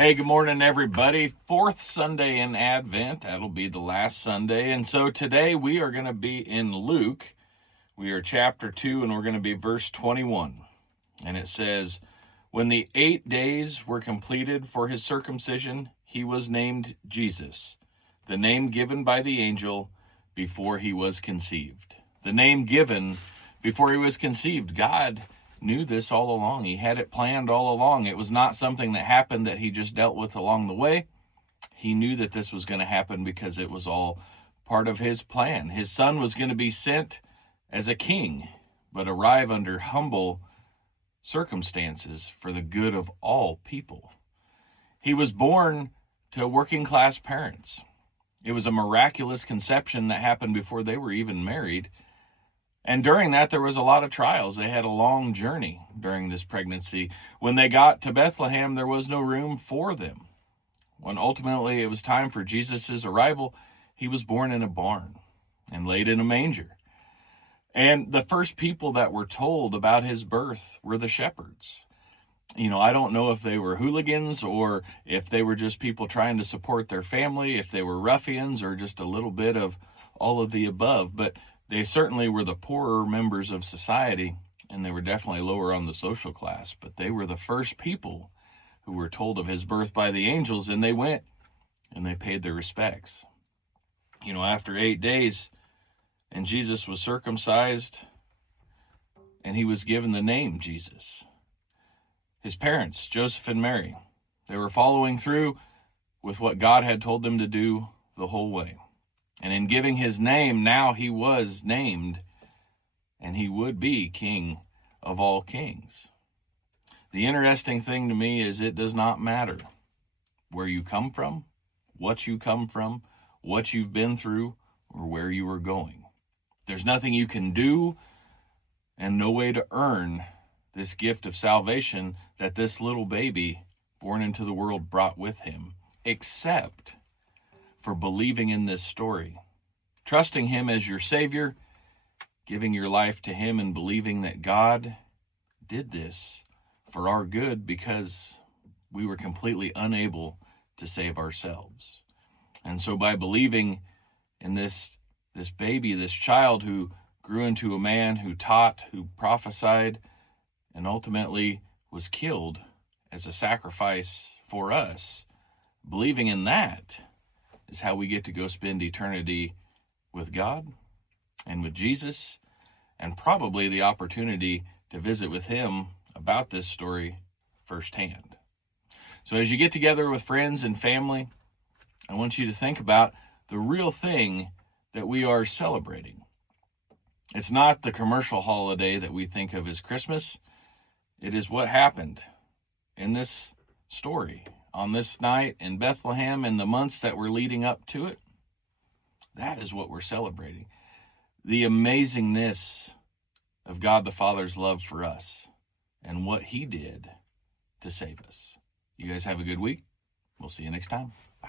Hey, good morning, everybody. Fourth Sunday in Advent. That'll be the last Sunday. And so today we are going to be in Luke. We are chapter 2, and we're going to be verse 21. And it says, "When the 8 days were completed for his circumcision, he was named Jesus, the name given by the angel before he was conceived." The name given before he was conceived. God knew this all along. He had it planned all along. It was not something that happened that he just dealt with along the way. He knew that this was going to happen because it was all part of his plan. His son was going to be sent as a king, but arrive under humble circumstances for the good of all people. He was born to working class parents. It was a miraculous conception that happened before they were even married. And during that, there was a lot of trials. They had a long journey during this pregnancy. When they got to Bethlehem, there was no room for them. When ultimately it was time for Jesus' arrival, he was born in a barn and laid in a manger. And the first people that were told about his birth were the shepherds. I don't know if they were hooligans or if they were just people trying to support their family, if they were ruffians or just a little bit of all of the above. But they certainly were the poorer members of society, and they were definitely lower on the social class. But they were the first people who were told of his birth by the angels, and they went and they paid their respects. After 8 days, and Jesus was circumcised, and he was given the name Jesus. His parents, Joseph and Mary, they were following through with what God had told them to do the whole way. And in giving his name, now he was named, and he would be King of all kings. The interesting thing to me is it does not matter where you come from, what you've been through, or where you are going. There's nothing you can do and no way to earn this gift of salvation that this little baby born into the world brought with him, except for believing in this story, trusting him as your Savior, giving your life to him, and believing that God did this for our good because we were completely unable to save ourselves. And so by believing in this baby, this child who grew into a man, who taught, who prophesied, and ultimately was killed as a sacrifice for us, believing in that is how we get to go spend eternity with God and with Jesus, and probably the opportunity to visit with him about this story firsthand. So as you get together with friends and family, I want you to think about the real thing that we are celebrating. It's not the commercial holiday that we think of as Christmas. It is what happened in this story on this night in Bethlehem and the months that were leading up to it. That is what we're celebrating. The amazingness of God the Father's love for us and what he did to save us. You guys have a good week. We'll see you next time. Bye.